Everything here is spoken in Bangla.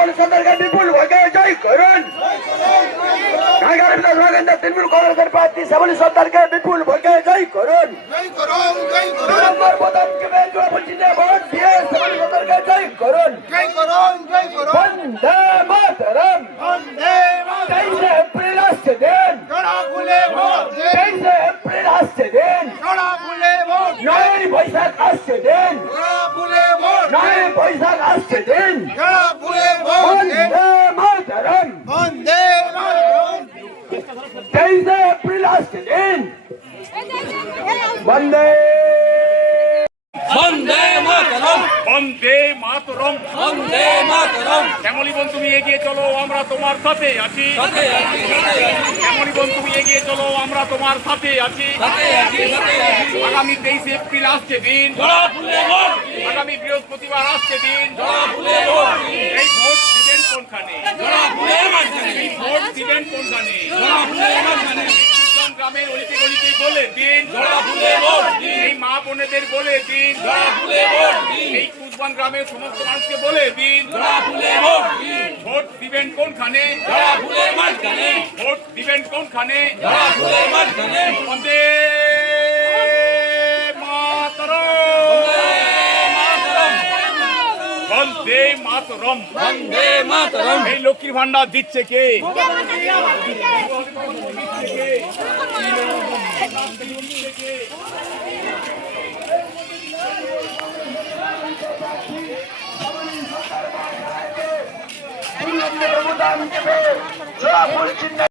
শ্যামলী সরকারকে বিপুল ভোটে জয় করুন। ঢাকার বিধানসভা তৃণমূল কংগ্রেসের প্রার্থী শ্যামলী সরকারকে বিপুল ভোটে জয় করুন। ভোট দিয়ে শ্যামলী সরকারকে জয় করুন। বন্দে মাতরম। 23 এপ্রিল আসছে দিন। 23 এপ্রিল আসছে দিন। 9 বৈশাখ আসছে দিন। 9 বৈশাখ আসছে দিন। বন্দে মাতরম। 23 এপ্রিল আসছে দিন। বন্দে বন্দে মাতরম, বন্দে মাতরম। বন্দে মাতরম। শ্যামলী বোন তুমি এগিয়ে চলো, আমরা তোমার সাথে আছি। সাথে আছি, সাথে আছি, শ্যামলী বোন তুমি এগিয়ে চলো, আমরা তোমার সাথে আছি। সাথে আছি, সাথে আছি। আগামী 23 এপ্রিল আসছে দিন। জোড়া ফুলে ভোট দিন, আগামী বৃহস্পতিবার আসছে দিন। জোড়া ফুলে ভোট দিন, এই ভোট দিবেন কোনখানে? জোড়া ফুলে মাঝখানে, এই ভোট দিবেন কোনখানে? জোড়া ফুলে মাঝখানে, কুসবান গ্রামের অলিতে গলিতে বলে দিন। জোড়া ফুলে ভোট দিন, এই মা বোনেদের বলে দিন। জোড়া ফুলে ভোট দিন, এই কুসবান গ্রামের সমস্ত মানুষকে বলে দিন। জোড়া ফুলে ভোট দিন, ভোট দিবেন কোনখানে? জোড়া ফুলে মাঝখানে, ভোট দিবেন কোনখানে? জোড়া ফুলে মাঝখানে। বন্দে মাতরম। বন্দে মাতরম। বন্দে মাতরম। এই লক্ষ্মীর ভান্ডার দিচ্ছে কে? অনুদান দেবে।